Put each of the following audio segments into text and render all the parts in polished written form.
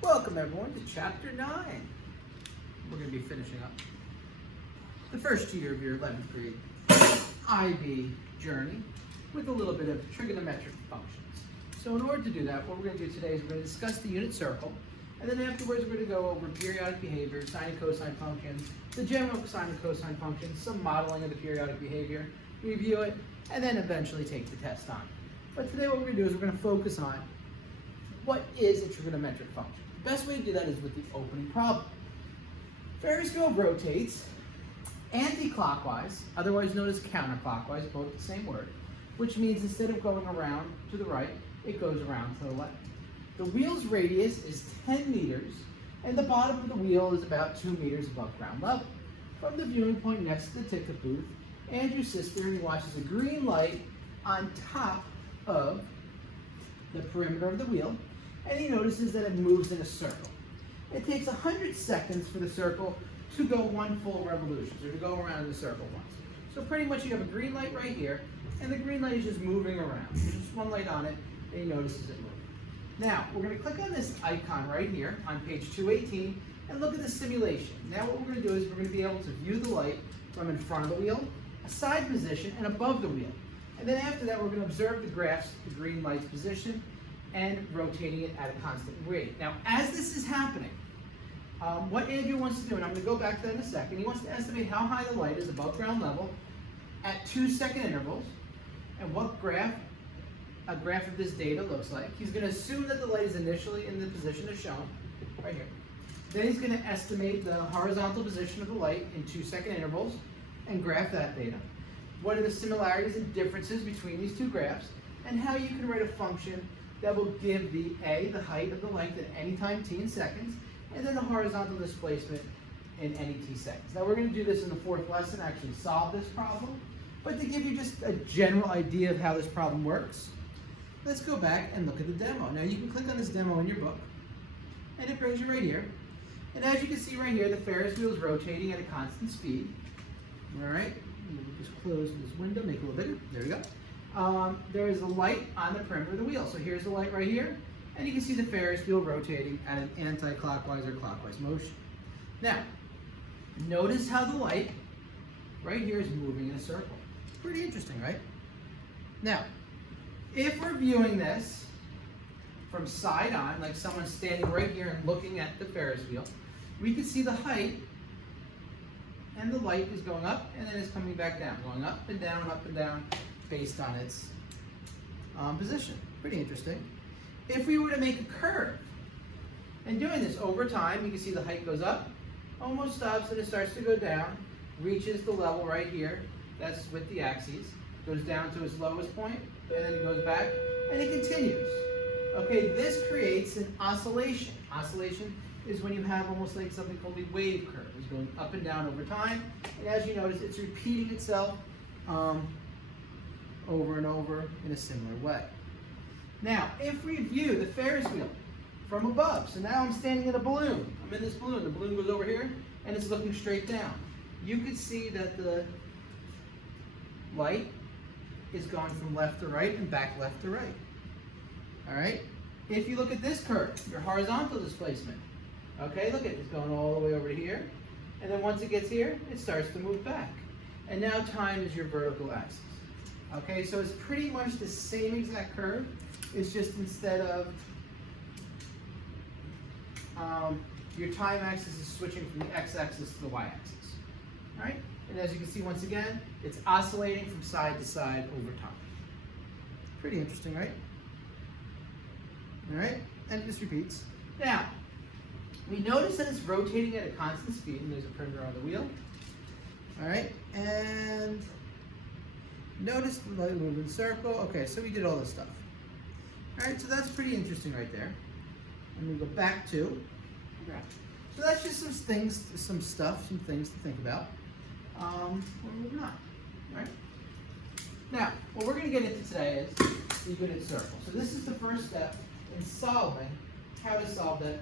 Welcome everyone to Chapter 9. We're going to be finishing up the first year of your 11th grade IB journey with a little bit of trigonometric functions. So in order to do that, what we're going to do today is we're going to discuss the unit circle, and then afterwards we're going to go over periodic behavior, sine and cosine functions, the general sine and cosine functions, some modeling of the periodic behavior, review it, and then eventually take the test on it. But today what we're going to do is we're going to focus on what is a trigonometric function. The best way to do that is with the opening problem. Ferris wheel rotates anti-clockwise, otherwise known as counterclockwise, both the same word, which means instead of going around to the right, it goes around to the left. The wheel's radius is 10 meters, and the bottom of the wheel is about 2 meters above ground level. From the viewing point next to the ticket booth, Andrew sits there and he watches a green light on top of the perimeter of the wheel, and he notices that it moves in a circle. It takes 100 seconds for the circle to go one full revolution, or to go around in the circle once. So pretty much you have a green light right here, and the green light is just moving around. There's just one light on it, and he notices it moving. Now, we're going to click on this icon right here on page 218 and look at the simulation. Now what we're going to do is we're going to be able to view the light from in front of the wheel, a side position, and above the wheel. And then after that, we're going to observe the graphs, the green light's position, and rotating it at a constant rate. Now, as this is happening, what Andrew wants to do, and I'm going to go back to that in a second, he wants to estimate how high the light is above ground level at 2-second intervals, and what a graph of this data looks like. He's going to assume that the light is initially in the position as shown, right here. Then he's going to estimate the horizontal position of the light in 2-second intervals and graph that data. What are the similarities and differences between these two graphs, and how you can write a function that will give the the height of the length at any time t in seconds, and then the horizontal displacement in any t seconds. Now we're going to do this in the fourth lesson, actually solve this problem, but to give you just a general idea of how this problem works, let's go back and look at the demo. Now you can click on this demo in your book, and it brings you right here. And as you can see right here, the Ferris wheel is rotating at a constant speed. All right, we'll just close this window, make it a little bigger. There we go. There is a light on the perimeter of the wheel. So here's the light right here, and you can see the Ferris wheel rotating at an anti-clockwise or clockwise motion. Now, notice how the light right here is moving in a circle. Pretty interesting, right? Now, if we're viewing this from side on, like someone's standing right here and looking at the Ferris wheel, we can see the height, and the light is going up, and then it's coming back down, going up and down, based on its position. Pretty interesting. If we were to make a curve, and doing this over time, you can see the height goes up, almost stops, and it starts to go down, reaches the level right here, that's with the axes, goes down to its lowest point, and then it goes back, and it continues. Okay, this creates an oscillation. Oscillation is when you have almost like something called a wave curve. It's going up and down over time, and as you notice, it's repeating itself over and over in a similar way. Now, if we view the Ferris wheel from above, so now I'm standing in a balloon. I'm in this balloon. The balloon goes over here, and it's looking straight down. You could see that the light is going from left to right and back left to right. All right? If you look at this curve, your horizontal displacement, okay, look at it, it's going all the way over to here, and then once it gets here, it starts to move back. And now time is your vertical axis. Okay, so it's pretty much the same exact curve. It's just instead of your time axis is switching from the x-axis to the y-axis. All right, and as you can see, once again, it's oscillating from side to side over time. Pretty interesting, right? All right, and it just repeats. Now, we notice that it's rotating at a constant speed, and there's a perimeter on the wheel. All right, and notice the light move in circle. Okay, so we did all this stuff. All right, so that's pretty interesting right there. And we go back to, so that's just some things, some things to think about. We're moving on, all right? Now, what we're gonna get into today is the unit circle. So this is the first step in solving how to solve that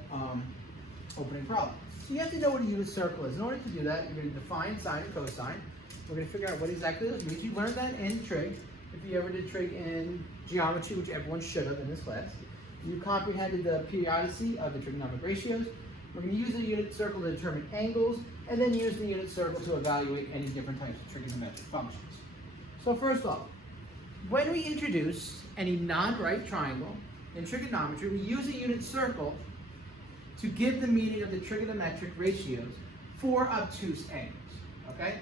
opening problem. So you have to know what a unit circle is. In order to do that, you're going to define sine and cosine. We're going to figure out what exactly those mean. You learned that in trig. If you ever did trig in geometry, which everyone should have in this class, You comprehended the periodicity of the trigonometric ratios. We're going to use the unit circle to determine angles, and then use the unit circle to evaluate any different types of trigonometric functions. So first off, when we introduce any non-right triangle in trigonometry, we use a unit circle to give the meaning of the trigonometric ratios for obtuse angles. Okay?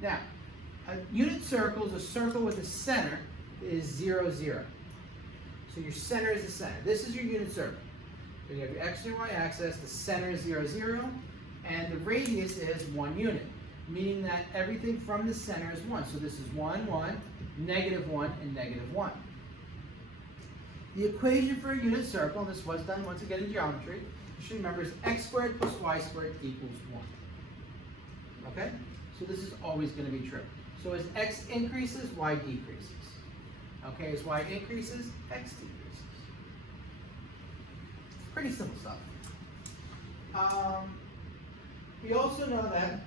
Now, a unit circle is a circle with a center that is 0, 0. So your center is the center. This is your unit circle. So you have your x and y axis, the center is 0, 0, and the radius is 1 unit, meaning that everything from the center is 1. So this is 1, 1, -1, and -1. The equation for a unit circle, and this was done once again in geometry, you should remember is x squared plus y squared equals 1. Okay? So this is always going to be true. So as x increases, y decreases. Okay, as y increases, x decreases. Pretty simple stuff. We also know that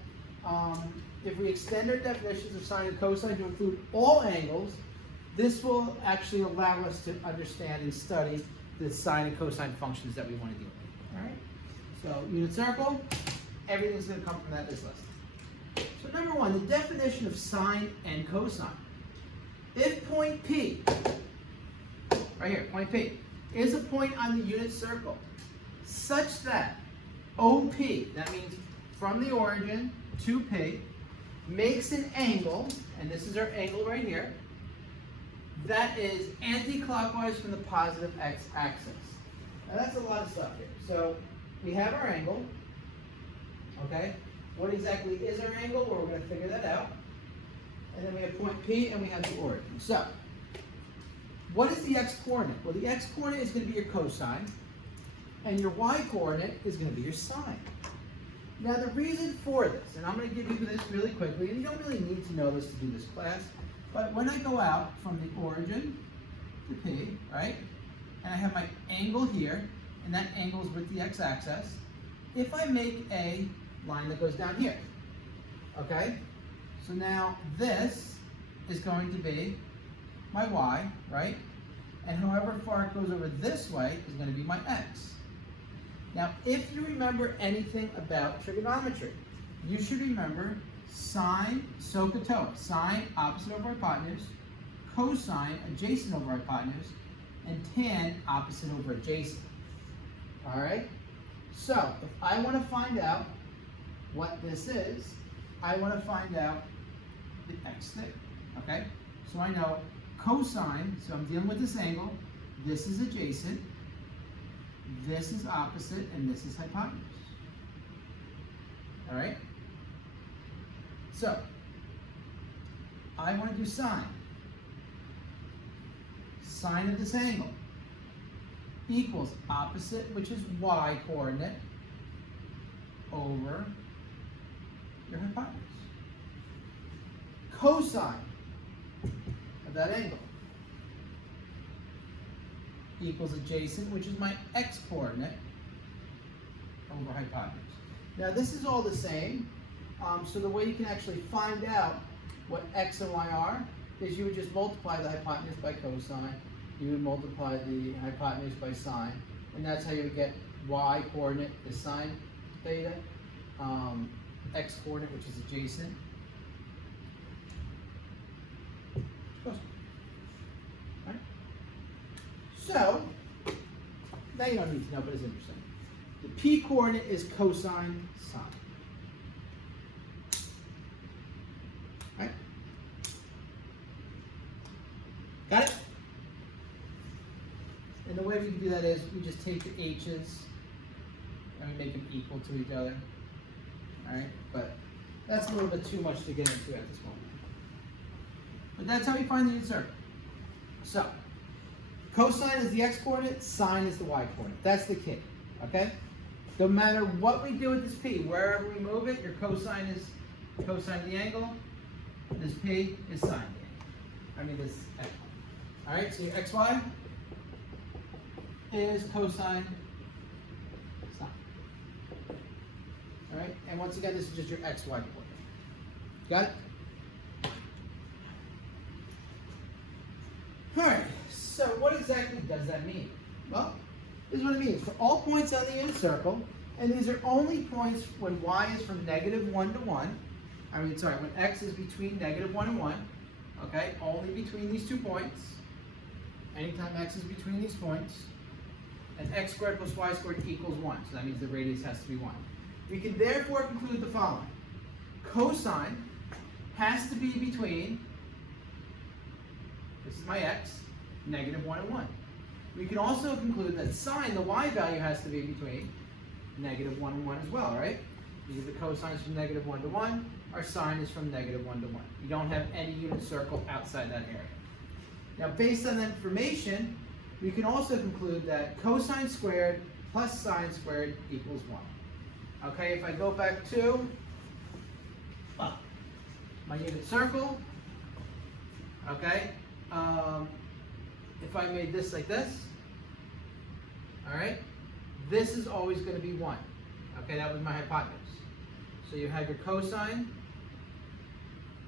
if we extend our definitions of sine and cosine to include all angles, this will actually allow us to understand and study the sine and cosine functions that we want to deal with. All right? So unit circle, everything's going to come from this list. So number one, the definition of sine and cosine. If point P, right here, point P, is a point on the unit circle such that OP, that means from the origin to P, makes an angle, and this is our angle right here, that is anti-clockwise from the positive x-axis. Now that's a lot of stuff here. So we have our angle, okay? What exactly is our angle? Well, we're going to figure that out. And then we have point P and we have the origin. So, what is the x-coordinate? Well, the x-coordinate is going to be your cosine, and your y-coordinate is going to be your sine. Now, the reason for this, and I'm going to give you this really quickly, and you don't really need to know this to do this class, but when I go out from the origin to P, right, and I have my angle here, and that angle is with the x-axis, if I make a line that goes down here, okay? So now this is going to be my y, right? And however far it goes over this way is going to be my x. Now, if you remember anything about trigonometry, you should remember sine SOHCAHTOA, sine opposite over hypotenuse, cosine adjacent over hypotenuse, and tan opposite over adjacent. All right? So, if I want to find out what this is, I want to find out the x thing, okay? So I know cosine, so I'm dealing with this angle, this is adjacent, this is opposite, and this is hypotenuse. All right? So, I want to do sine. Sine of this angle equals opposite, which is y coordinate, over your hypotenuse. Cosine of that angle equals adjacent, which is my x coordinate, over hypotenuse. Now this is all the same, so the way you can actually find out what x and y are is you would just multiply the hypotenuse by cosine, you would multiply the hypotenuse by sine, and that's how you would get y coordinate is sine theta, x coordinate, which is adjacent. Right? So, now you don't need to know, but it's interesting. The p coordinate is cosine sine. Right? Got it? And the way we can do that is we just take the h's and we make them equal to each other. Alright? But that's a little bit too much to get into at this moment. But that's how we find the unit circle. So, cosine is the x-coordinate, sine is the y-coordinate. That's the key. Okay? No matter what we do with this p, wherever we move it, your cosine is cosine of the angle, this p is sine of the angle. I mean this x. Alright, so your xy is cosine sine. Alright, and once again, this is just your xy coordinate. Got it? Alright, so what exactly does that mean? Well, This is what it means. For all points on the unit circle, and these are only points when y is from -1 to 1. When x is between -1 and 1. Okay, only between these 2 points. Anytime x is between these points, and x squared plus y squared equals 1. So that means the radius has to be 1. We can therefore conclude the following. Cosine has to be between, this is my x, -1 and 1. We can also conclude that sine, the y value, has to be between -1 and 1 as well, right? Because the cosine is from -1 to 1, our sine is from -1 to 1. You don't have any unit circle outside that area. Now, based on that information, we can also conclude that cosine squared plus sine squared equals 1. Okay, if I go back to my unit circle, okay, if I made this like this, all right, this is always going to be 1. Okay, that was my hypotenuse. So you have your cosine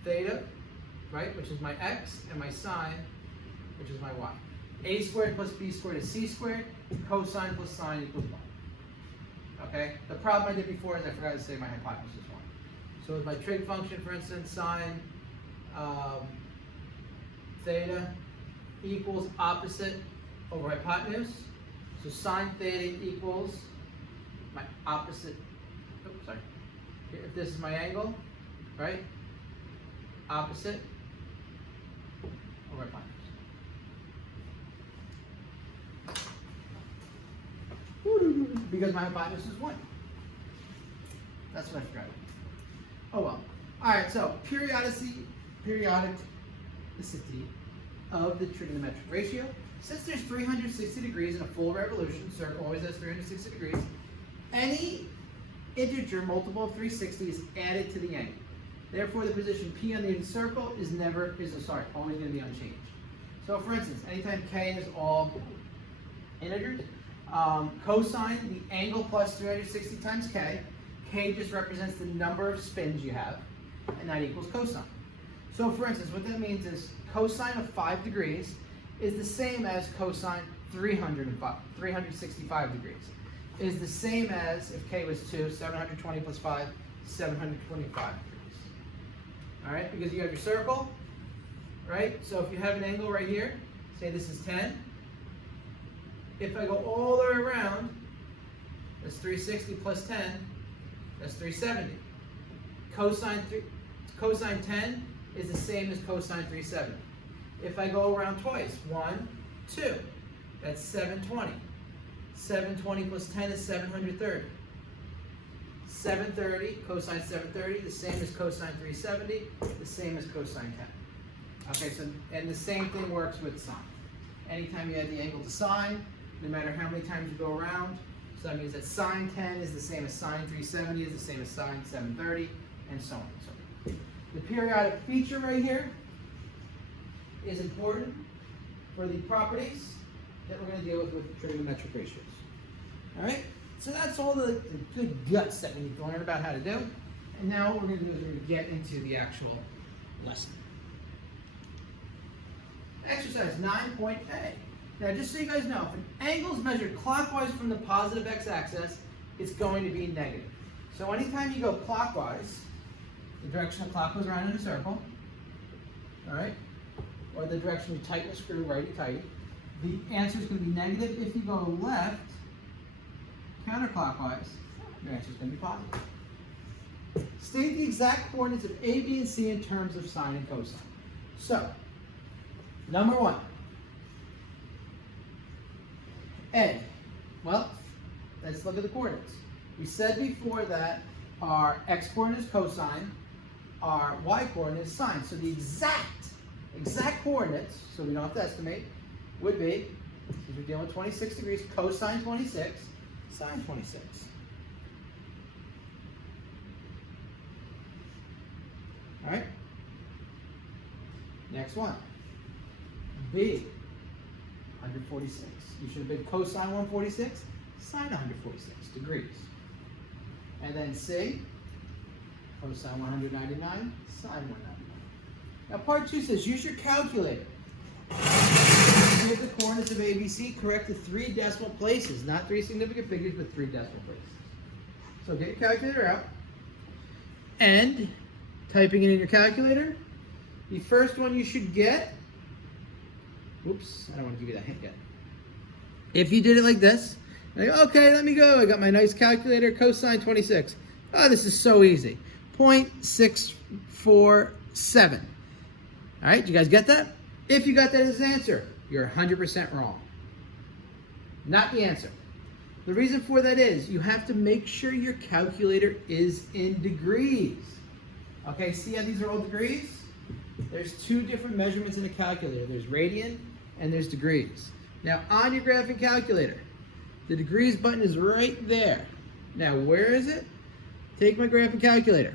theta, right, which is my x, and my sine, which is my y. A squared plus b squared is c squared. Cosine plus sine equals 1. Okay, the problem I did before is I forgot to say my hypotenuse is 1. So with my trig function, for instance, sine theta equals opposite over hypotenuse. So sine theta equals my opposite, oops, sorry. If this is my angle, right? Opposite over hypotenuse. Because my hypotenuse is 1. That's what I forgot. Oh well. Alright, so periodicity of the trigonometric ratio. Since there's 360 degrees in a full revolution, circle always has 360 degrees, any integer multiple of 360 is added to the angle. Therefore, the position P on the unit circle is always going to be unchanged. So for instance, anytime K is all integers, cosine, the angle plus 360 times K, K just represents the number of spins you have, and that equals cosine. So for instance, what that means is cosine of 5 degrees is the same as cosine 365 degrees. Is the same as, if K was 2, 720 plus 5, 725 degrees. Alright, because you have your circle, right? So if you have an angle right here, say this is 10. If I go all the way around, that's 360 plus 10, that's 370. Cosine 10 is the same as cosine 370. If I go around twice, 1, 2, that's 720. 720 plus 10 is 730. 730, cosine 730, the same as cosine 370, the same as cosine 10. Okay, so, and the same thing works with sine. Anytime you add the angle to sine, no matter how many times you go around, so that means that sine 10 is the same as sine 370 is the same as sine 730, and so on and so forth. The periodic feature right here is important for the properties that we're going to deal with trigonometric ratios. All right, so that's all the good guts that we need to learn about how to do. And now what we're going to do is we're going to get into the actual lesson. Exercise 9.A. Now, just so you guys know, if an angle is measured clockwise from the positive x-axis, it's going to be negative. So anytime you go clockwise, the direction the clock goes around in a circle, all right, or the direction you tighten the screw, righty-tighty, the answer is going to be negative. If you go left, counterclockwise, your answer is going to be positive. State the exact coordinates of A, B, and C in terms of sine and cosine. So, number 1. A. Well, let's look at the coordinates. We said before that our x coordinate is cosine, our y coordinate is sine. So the exact coordinates, so we don't have to estimate, would be, since we're dealing with 26 degrees, cosine 26, sine 26. All right? Next one. B, 146. You should have been cosine 146, sine 146 degrees. And then C, cosine 199, sine 199. Now part 2 says use your calculator. here's the coordinates of ABC, correct to 3 decimal places. Not 3 significant figures, but 3 decimal places. So get your calculator out. And typing it in your calculator, the first one you should get, oops, I don't want to give you that hint yet. If you did it like this, like, okay, let me go. I got my nice calculator, cosine 26. Oh, this is so easy. 0.647. All right, do you guys get that? If you got that as an answer, you're 100% wrong. Not the answer. The reason for that is you have to make sure your calculator is in degrees. Okay, see how these are all degrees? There's 2 different measurements in a calculator. There's radian and there's degrees. Now on your graphing calculator, the degrees button is right there. Now where is it? Take my graphing calculator.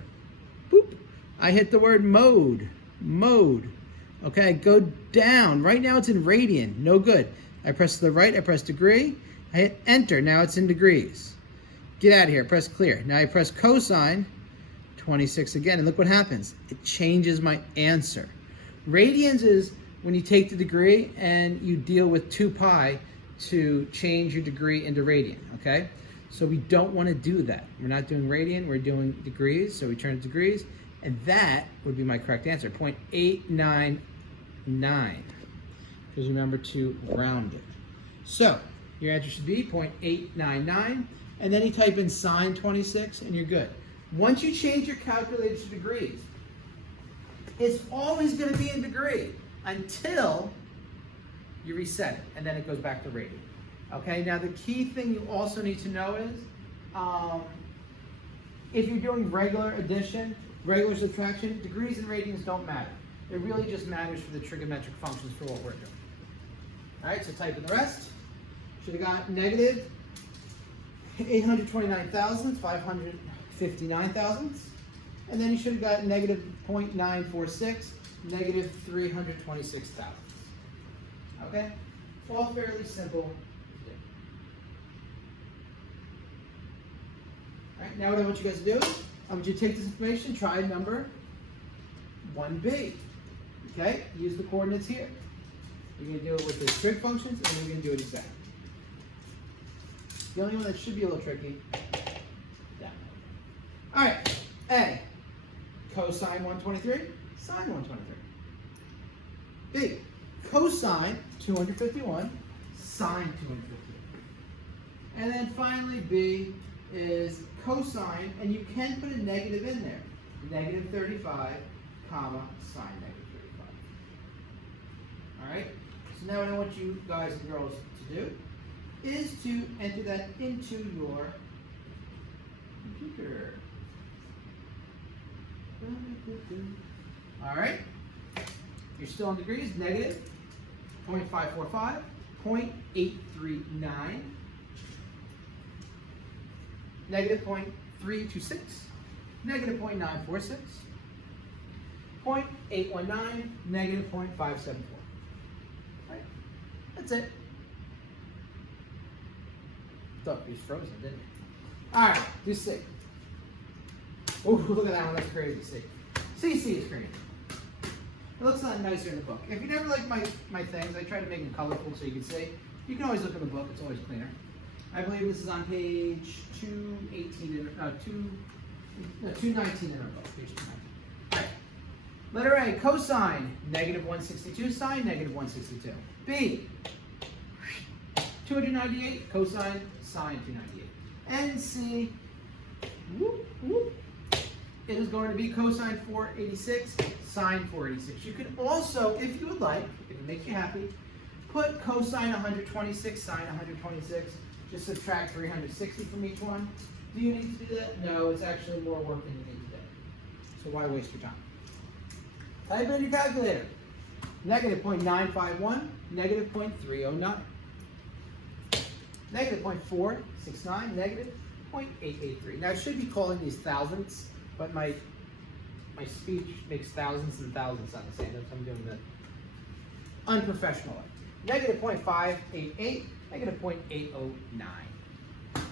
Boop. I hit the word mode. Mode. Okay, I go down. Right now it's in radian. No good. I press to the right, I press degree. I hit enter. Now it's in degrees. Get out of here. Press clear. Now I press cosine 26 again, and look what happens. It changes my answer. Radians is when you take the degree and you deal with 2 pi to change your degree into radian, okay? So we don't want to do that. We're not doing radian, we're doing degrees, so we turn to degrees, and that would be my correct answer, 0.899, because remember to round it. So your answer should be 0.899, and then you type in sine 26, and you're good. Once you change your calculator to degrees, it's always going to be in degree until you reset it, and then it goes back to radian. Okay, now the key thing you also need to know is, if you're doing regular addition, regular subtraction, degrees and radians don't matter. It really just matters for the trigonometric functions for what we're doing. All right, so type in the rest. Should have got negative 829,559 thousandths. And then you should have got negative 0.946, negative 326 thousandths. Okay? All fairly simple to do. All right, now what I want you guys to do, I want you to take this information, try number 1b. Okay? Use the coordinates here. You're going to do it with the trig functions, and you're going to do it exact. The only one that should be a little tricky, that one. All right, A, cosine 123, sine 123. B, cosine 251, sine 251. And then finally, B is cosine, and you can put a negative in there, negative 35, comma, sine negative 35. All right, so now what I want you guys and girls to do is to enter that into your computer. All right, you're still in degrees, negative 0.545, 0.839, negative 0.326, negative 0.946, 0.819, negative 0.574. Right, that's it. Thought he was frozen, didn't he? All right, do C. Oh, look at that one. That's crazy. C. CC is crazy. It looks a lot nicer in the book. If you never like my things, I try to make them colorful so you can see. You can always look in the book. It's always cleaner. I believe this is on page 219 in our book. Page 219. All right. Letter A, cosine, negative 162, sine, negative 162. B, 298, cosine, sine 298. And C, whoop, whoop, it is going to be cosine 486, sine 486. You can also, if you would like, if it makes you happy, put cosine 126, sine 126. Just subtract 360 from each one. Do you need to do that? No, it's actually more work than you need to do. So why waste your time? Type in your calculator. Negative 0.951, negative 0.309. Negative 0.469, negative 0.883. Now I should be calling these thousandths, but my speech makes thousands and thousands sound the same. That's why I'm doing the unprofessional way. Negative 0.588, negative 0.809. All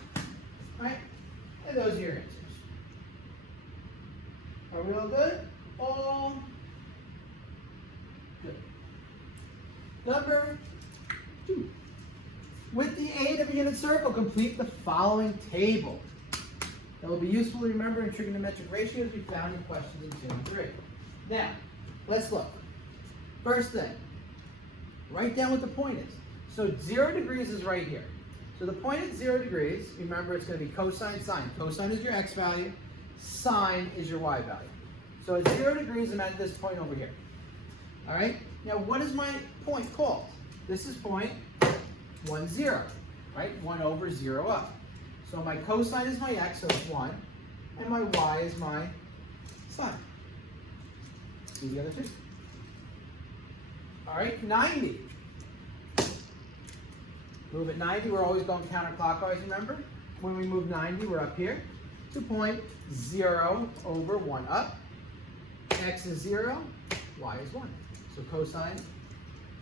right, and those are your answers. Are we all good? All good. Number 2. With the aid of a unit circle, complete the following table. That will be useful to remember in trigonometric ratios we found in questions in 2 and 3. Now, let's look. First thing, write down what the point is. So 0 degrees is right here. So the point at 0 degrees, remember it's going to be cosine, sine. Cosine is your x value, sine is your y value. So at 0 degrees, I'm at this point over here. All right? Now, what is my point called? This is point 1, 0, right? 1 over 0 up. So my cosine is my x, so it's 1, and my y is my sine. Do the other two. All right, 90. Move at 90, we're always going counterclockwise, remember? When we move 90, we're up here. 2 point 0 over 1 up. X is 0, y is 1. So cosine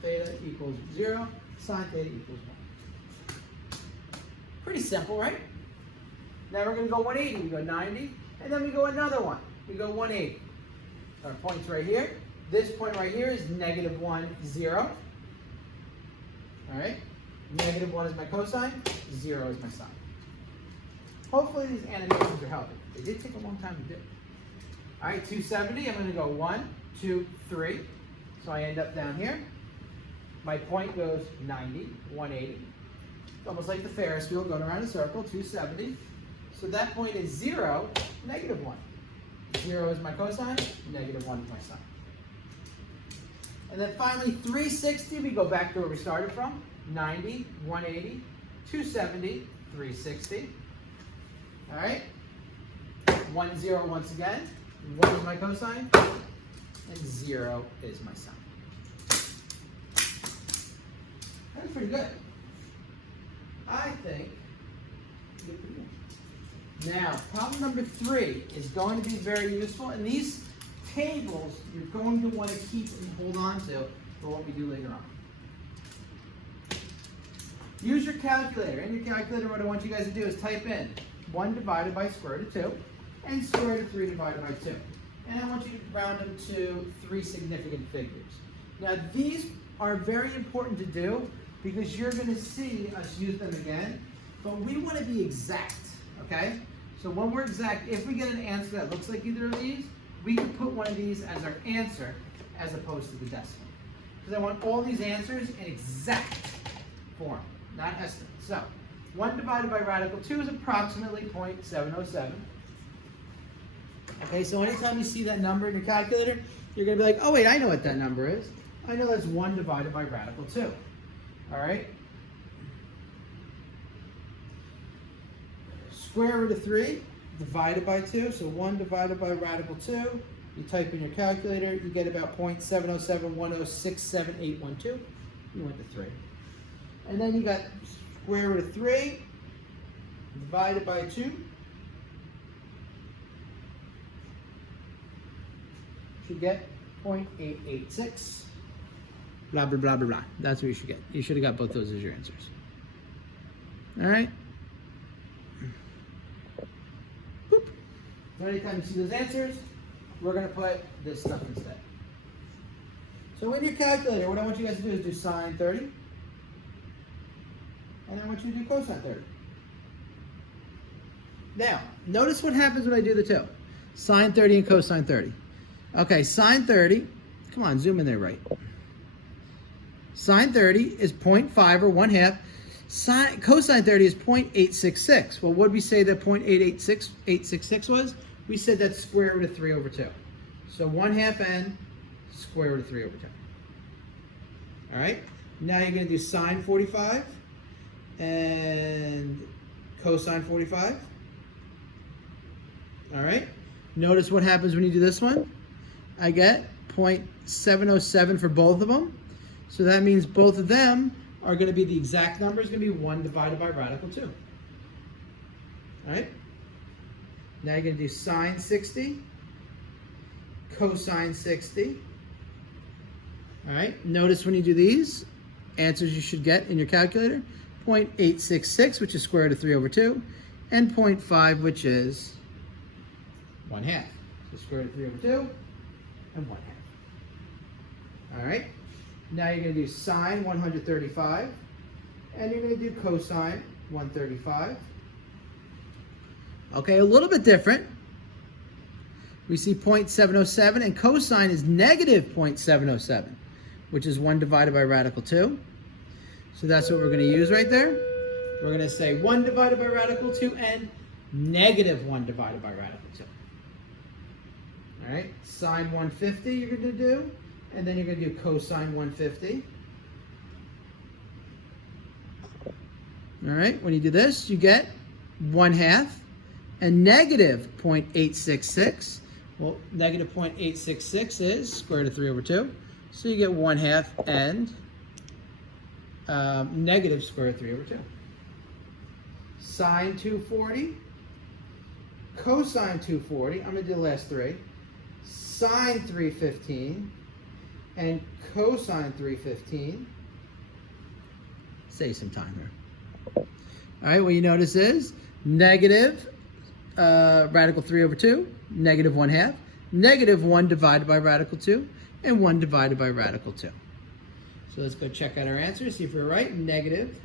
theta equals 0, sine theta equals 1. Pretty simple, right? Now we're going to go 180. We go 90, and then we go another one. We go 180. Our point's right here. This point right here is negative 1, 0. All right? Negative 1 is my cosine, 0 is my sine. Hopefully these animations are helping. They did take a long time to do. All right, 270, I'm going to go 1, 2, 3. So I end up down here. My point goes 90, 180. It's almost like the Ferris wheel going around a circle, 270. So that point is 0, negative 1. 0 is my cosine, negative 1 is my sine. And then finally, 360, we go back to where we started from. 90, 180, 270, 360. All right? 1, 0 once again. 1 is my cosine, and 0 is my sine. That's pretty good. I think you did pretty good. Now, problem number 3 is going to be very useful, and these tables you're going to want to keep and hold on to for what we do later on. Use your calculator. In your calculator, what I want you guys to do is type in 1 divided by square root of 2 and square root of 3 divided by 2. And I want you to round them to 3 significant figures. Now, these are very important to do because you're going to see us use them again, but we want to be exact, okay? So when we're exact, if we get an answer that looks like either of these, we can put one of these as our answer as opposed to the decimal. Because I want all these answers in exact form, not estimate. So 1 divided by radical 2 is approximately 0.707. Okay, so anytime you see that number in your calculator, you're going to be like, oh wait, I know what that number is. I know that's 1 divided by radical 2. All right? Square root of 3 divided by 2, so 1 divided by radical 2. You type in your calculator, you get about 0.70710678812. You went to 3. And then you got square root of 3 divided by 2. You get 0.886. Blah, blah, blah, blah, blah. That's what you should get. You should have got both those as your answers. All right? Boop. So anytime you see those answers, we're going to put this stuff instead. So in your calculator, what I want you guys to do is do sine 30. And I want you to do cosine 30. Now, notice what happens when I do the two. Sine 30 and cosine 30. Okay, sine 30, come on, zoom in there right. Sine 30 is 0.5 or 1/2. Cosine 30 is 0.866. Well, what did we say that 0.866 was? We said that's square root of 3 over 2. So 1/2 n square root of 3 over 2. All right, now you're going to do sine 45 and cosine 45. All right, notice what happens when you do this one. I get 0.707 for both of them. So that means both of them are going to be the exact number. Is going to be 1 divided by radical 2. All right. Now you're going to do sine 60, cosine 60. All right. Notice when you do these, answers you should get in your calculator. 0.866, which is square root of 3 over 2, and 0.5, which is 1/2. So square root of 3 over 2 and 1/2. All right. Now you're going to do sine 135, And you're going to do cosine 135. Okay, a little bit different. We see 0.707, and cosine is negative 0.707, which is 1 divided by radical 2. So that's what we're going to use right there. We're going to say 1 divided by radical 2 and negative 1 divided by radical 2. All right, sine 150 you're going to do, and then you're going to do cosine 150. All right, when you do this, you get 1/2 and negative 0.866. Well, negative 0.866 is square root of 3 over 2. So you get 1/2 and negative square root of 3 over 2. Sine 240, cosine 240, I'm going to do the last three, sine 315, and cosine 315. Save some time here. All right, what you notice is negative radical 3 over 2, negative 1/2, negative 1 divided by radical 2, and 1 divided by radical 2. So let's go check out our answer, see if we're right. Negative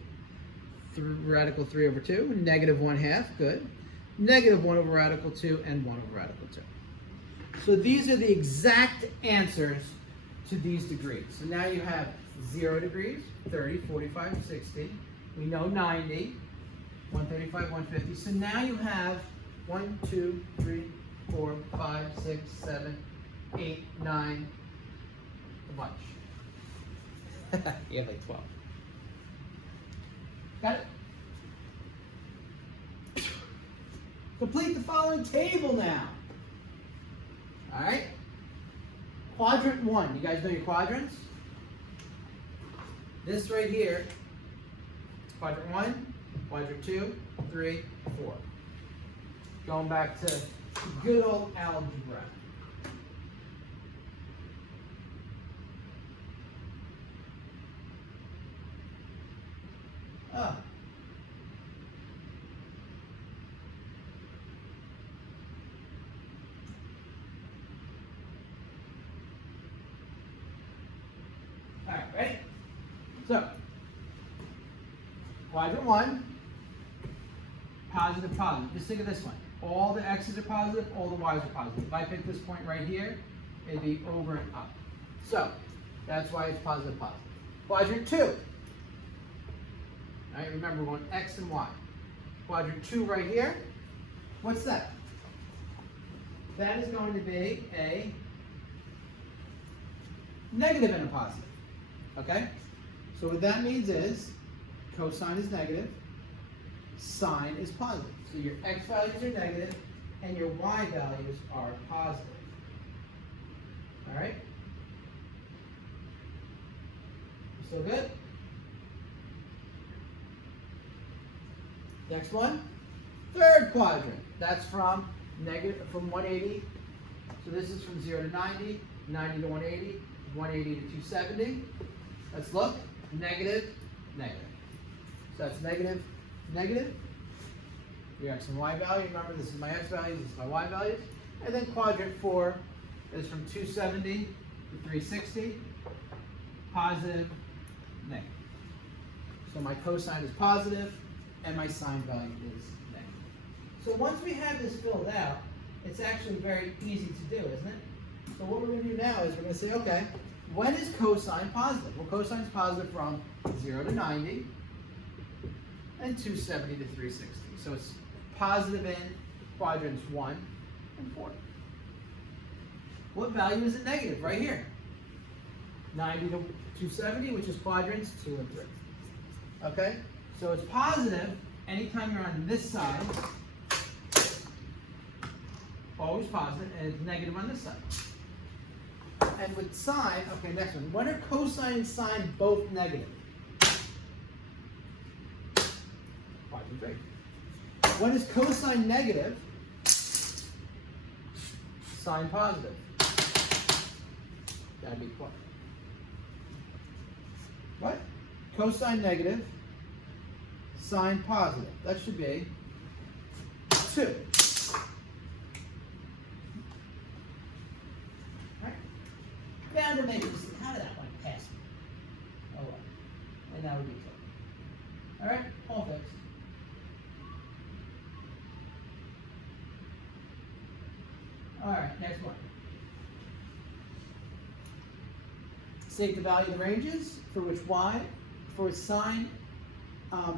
radical 3 over 2, negative 1/2, good. Negative 1 over radical 2, and 1 over radical 2. So these are the exact answers to these degrees. So now you have 0 degrees, 30, 45, 60. We know 90, 135, 150. So now you have 1, 2, 3, 4, 5, 6, 7, 8, 9, a bunch. You have like 12. Got it? Complete the following table now. All right? Quadrant 1. You guys know your quadrants? This right here, quadrant 1, quadrant 2, 3, 4. Going back to good old algebra. Oh. All right, ready? So, quadrant 1, positive, positive. Just think of this one. All the x's are positive, all the y's are positive. If I pick this point right here, it'd be over and up. So, that's why it's positive, positive. Quadrant 2. All right, remember we're going x and y. Quadrant 2 right here. What's that? That is going to be a negative and a positive. Okay? So what that means is cosine is negative, sine is positive. So your x values are negative and your y values are positive. All right? Still good? Next one, third quadrant. That's from 180. So this is from 0 to 90, 90 to 180, 180 to 270. Let's look. Negative, negative. So that's negative, negative. Your x and y value. Remember, this is my x values, this is my y values. And then quadrant 4 is from 270 to 360. Positive, negative. So my cosine is positive, and my sine value is negative. So once we have this filled out, it's actually very easy to do, isn't it? So what we're going to do now is we're going to say, okay, when is cosine positive? Well, cosine is positive from 0 to 90 and 270 to 360. So it's positive in quadrants 1 and 4. What value is it negative? Right here. 90 to 270, which is quadrants 2 and 3. Okay? So it's positive anytime you're on this side, always positive, and it's negative on this side. And with sine, okay, next one. When are cosine and sine both negative? Quadrant 3. When is cosine negative? Sine positive. That'd be what? What? Cosine negative, sine positive. That should be 2. Right? Bound to make this. How did that one pass me? Oh well. And that would be 2. All right, next one. State the value of the ranges for which sine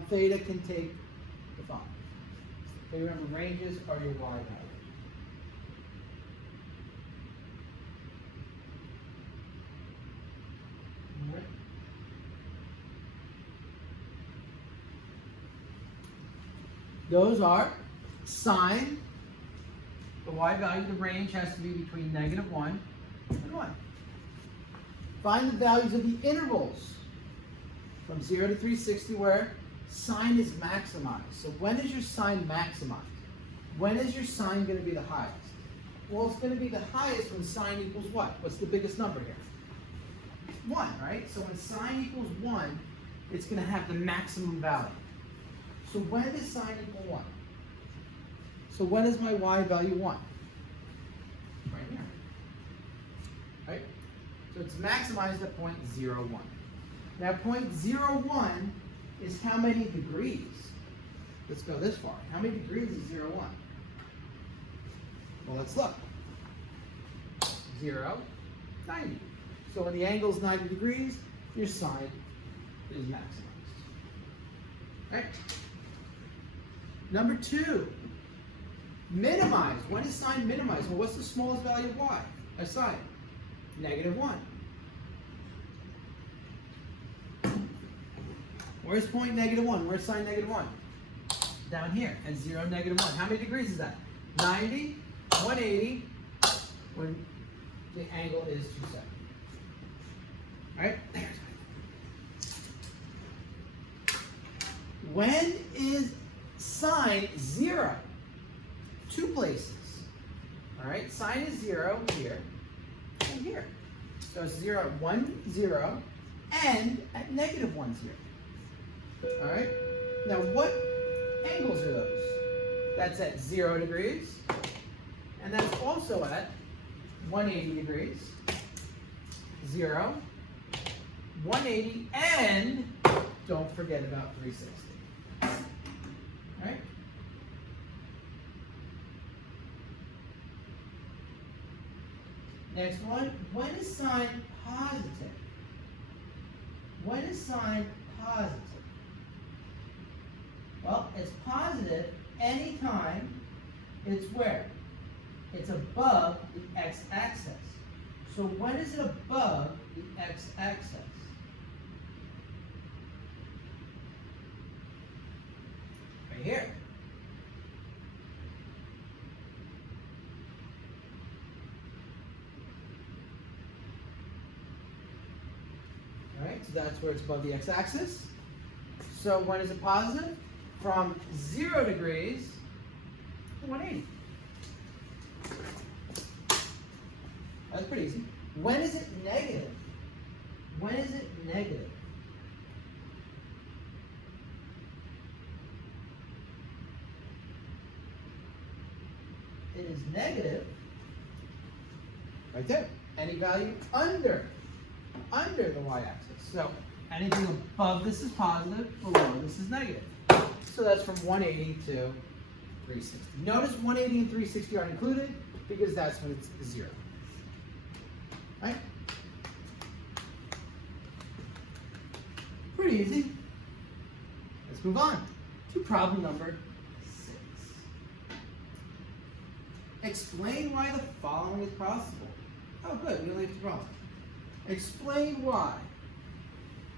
theta can take the following. So remember, ranges are your y values. All right. Those are sine. The y value of the range has to be between -1 and 1. Find the values of the intervals from 0 to 360 where sine is maximized. So when is your sine maximized? When is your sine going to be the highest? Well, it's going to be the highest when sine equals what? What's the biggest number here? 1, right? So when sine equals 1, it's going to have the maximum value. So when does sine equal 1? So when is my y value 1? Right here. Right? So it's maximized at 0.01. Now 0.01 is how many degrees? Let's go this far. How many degrees is 0, 1? Well, let's look. 0, 90. So when the angle is 90 degrees, your sine is maximized. Right? Number 2, minimize. When is sine minimized? Well, what's the smallest value of y? A sine? -1. Where's point -1? Where's sine -1? Down here at 0, -1. How many degrees is that? 90, 180, when the angle is 270. All right? When is sine 0? 2 places. All right? Sine is 0 here and here. So it's 0 at 1, 0, and at -1, 0. All right? Now what angles are those? That's at 0 degrees, and that's also at 180 degrees, 0, 180, and don't forget about 360. All right? Next one, when is sine positive? When is sine positive? Well, it's positive anytime it's where? It's above the x-axis. So when is it above the x-axis? Right here. All right, so that's where it's above the x-axis. So when is it positive? From 0 degrees to 180. That's pretty easy. When is it negative? When is it negative? It is negative right there. Any value under the y-axis. So anything above this is positive, below this is negative. So that's from 180 to 360. Notice 180 and 360 aren't included because that's when it's 0. Right? Pretty easy. Let's move on to problem number 6. Explain why the following is possible. Oh, good. We only have 2 problems. Explain why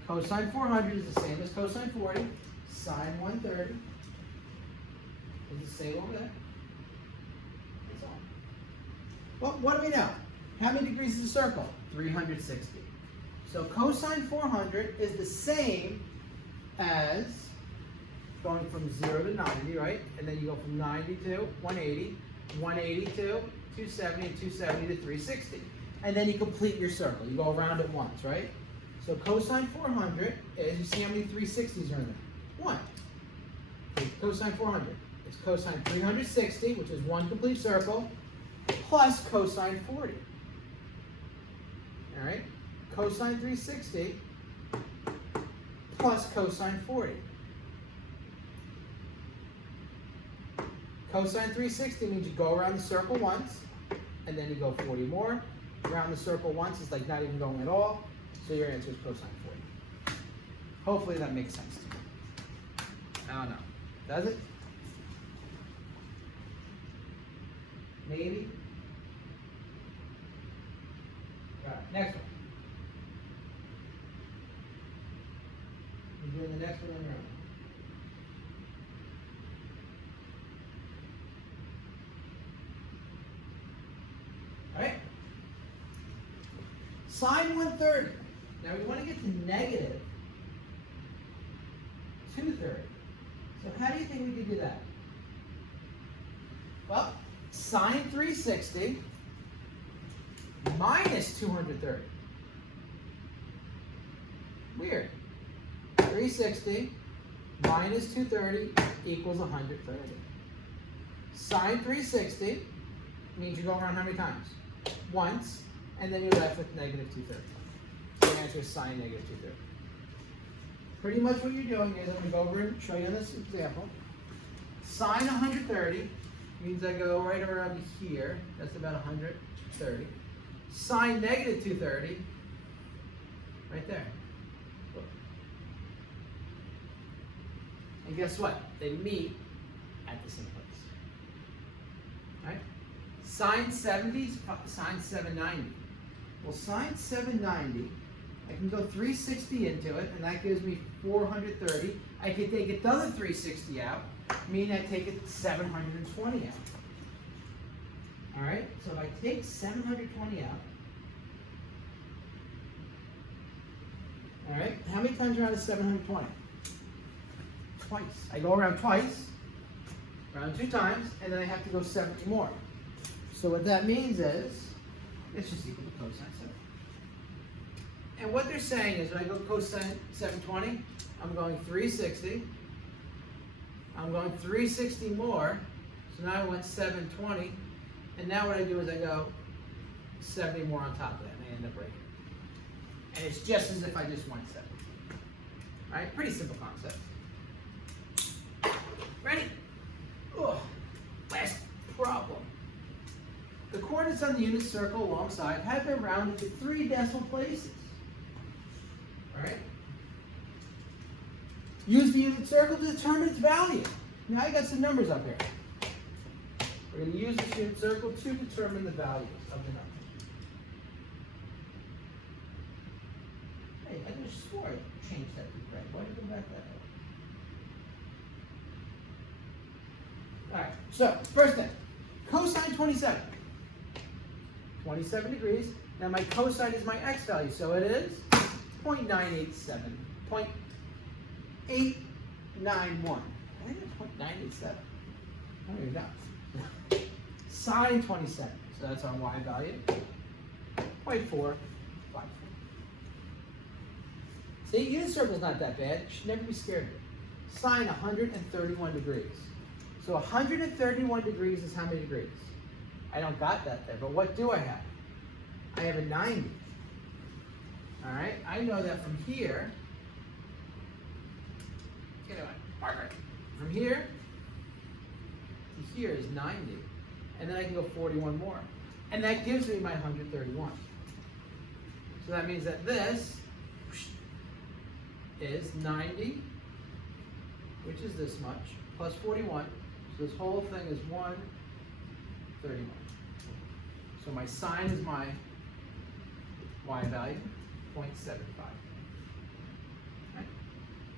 cosine 400 is the same as cosine 40. Sine 130 is the same over there. That's all. Well, what do we know? How many degrees is a circle? 360. So cosine 400 is the same as going from 0 to 90, right? And then you go from 90 to 180, 180 to 270, and 270 to 360. And then you complete your circle. You go around it once, right? So cosine 400 is, you see how many 360s are in there? 1. Okay, cosine 400. It's cosine 360, which is 1 complete circle, plus cosine 40. All right? Cosine 360 plus cosine 40. Cosine 360 means you go around the circle once, and then you go 40 more. Around the circle once is like not even going at all. So your answer is cosine 40. Hopefully that makes sense to you. I don't know. Does it? Maybe? All right, next one. You're doing the next one on your own. All right? Sine 130. Now we want to get to negative 230. So how do you think we could do that? Well, sine 360 minus 230. Weird. 360 minus 230 equals 130. Sine 360 means you go around how many times? Once, and then you're left with negative 230. So the answer is sine negative 230. Pretty much what you're doing is, I'm going to go over and show you this example. Sine 130 means I go right around here. That's about 130. Sine negative 230, right there. And guess what? They meet at the same place. Right? Sine 70 is sine 790. Well, sine 790, I can go 360 into it, and that gives me 430. I can take another 360 out, meaning I take it 720 out. All right? So if I take 720 out, all right, how many times around is 720? Twice. I go around twice, around 2 times, and then I have to go 70 more. So what that means is, it's just equal to cosine 7. And what they're saying is, when I go cosine 720, I'm going 360. I'm going 360 more, so now I went 720. And now what I do is I go 70 more on top of that, and I end up breaking it. And it's just as if I just went 70. All right, pretty simple concept. Ready? Oh, last problem. The coordinates on the unit circle alongside have been rounded to 3 decimal places. All right? Use the unit circle to determine its value. Now I got some numbers up here. We're going to use this unit circle to determine the values of the numbers. Hey, I just swore I changed that to red. Why did it go back that way? All right, so first thing, cosine 27. 27 degrees. Now my cosine is my x value, so it is 0.987. 0.891. I think it's 0.987. Oh, you go. Sine 27. So that's our y value. 0.454. See, unit circle's not that bad. You should never be scared of it. Sine 131 degrees. So 131 degrees is how many degrees? I don't got that there, but what do I have? I have a 90. All right, I know that from here. Get away, Margaret. From here to here is 90, and then I can go 41 more, and that gives me my 131. So that means that this is 90, which is this much, plus 41. So this whole thing is 131. So my sine is my y value, 0.75. Right.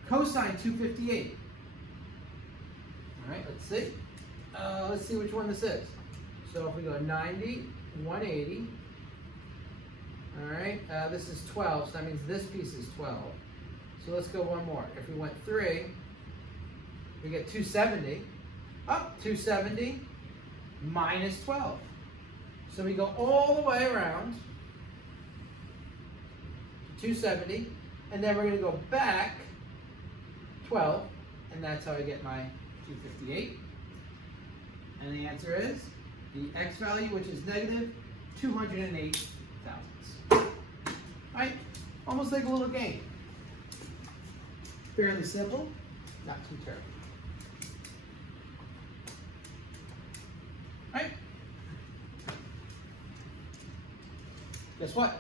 Cosine 258. All right, let's see. Let's see which one this is. So if we go 90, 180. All right, this is 12, so that means this piece is 12. So let's go one more. If we went 3, we get 270. Up 270 minus 12. So we go all the way around to 270, and then we're going to go back 12, and that's how I get my 258. And the answer is the x value, which is negative 208 thousandths. Right? Almost like a little game. Fairly simple, not too terrible. Right? Guess what?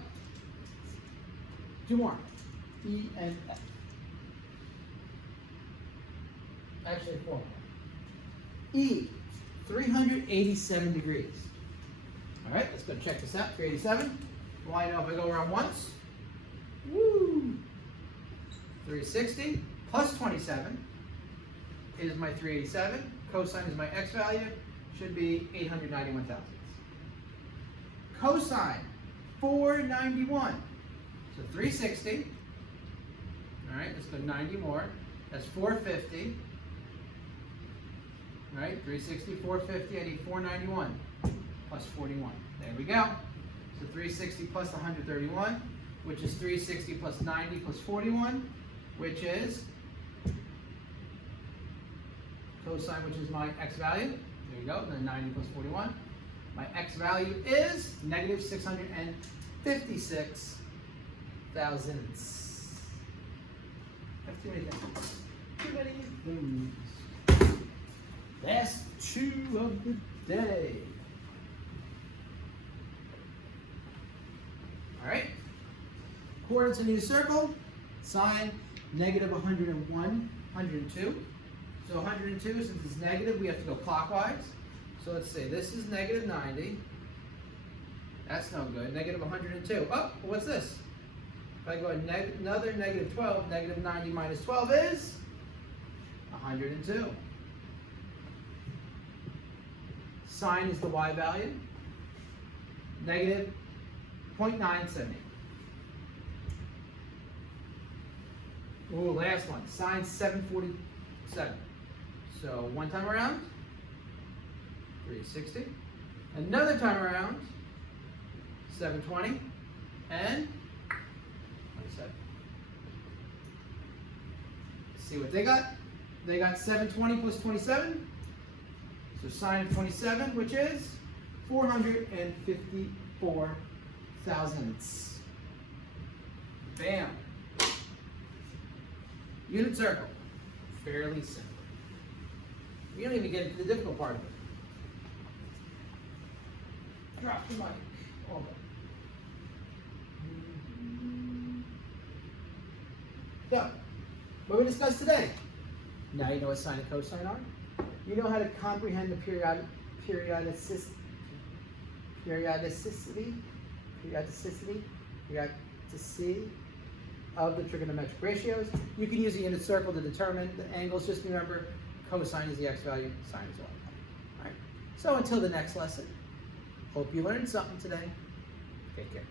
Two more. E and F. Actually, four more. E, 387 degrees. All right, let's go check this out. 387. Well, I know if I go around once, woo, 360 plus 27 is my 387. Cosine is my x value. Should be 891 thousandths. Cosine, 491. So 360. All right, let's go 90 more. That's 450. All right, 360, 450. I need 491 plus 41. There we go. So 360 plus 131, which is 360 plus 90 plus 41, which is cosine, which is my x value. There you go, then 90 plus 41. My x value is negative 656 thousandths. That's too many things. Too many things. Last two of the day. All right. Coordinates in a circle. Sine, negative 101, 102. So 102, since it's negative, we have to go clockwise. So let's say this is negative 90. That's no good. Negative 102. Oh, what's this? If I go another negative 12, negative 90 minus 12 is 102. Sine is the y value. Negative 0.978. Ooh, last one. Sine 747. So one time around, 360. Another time around, 720. And 27. See what they got? They got 720 plus 27. So sine of 27, which is 454 thousandths. Bam. Unit circle. Fairly simple. We don't even get into the difficult part of it. Drop the mic. Hold on. So, what we discussed today. Now you know what sine and cosine are. You know how to comprehend the periodicity of the trigonometric ratios. You can use a unit circle to determine the angles. Just remember, cosine is the x value, sine is the y value. All right. So until the next lesson, hope you learned something today. Take care.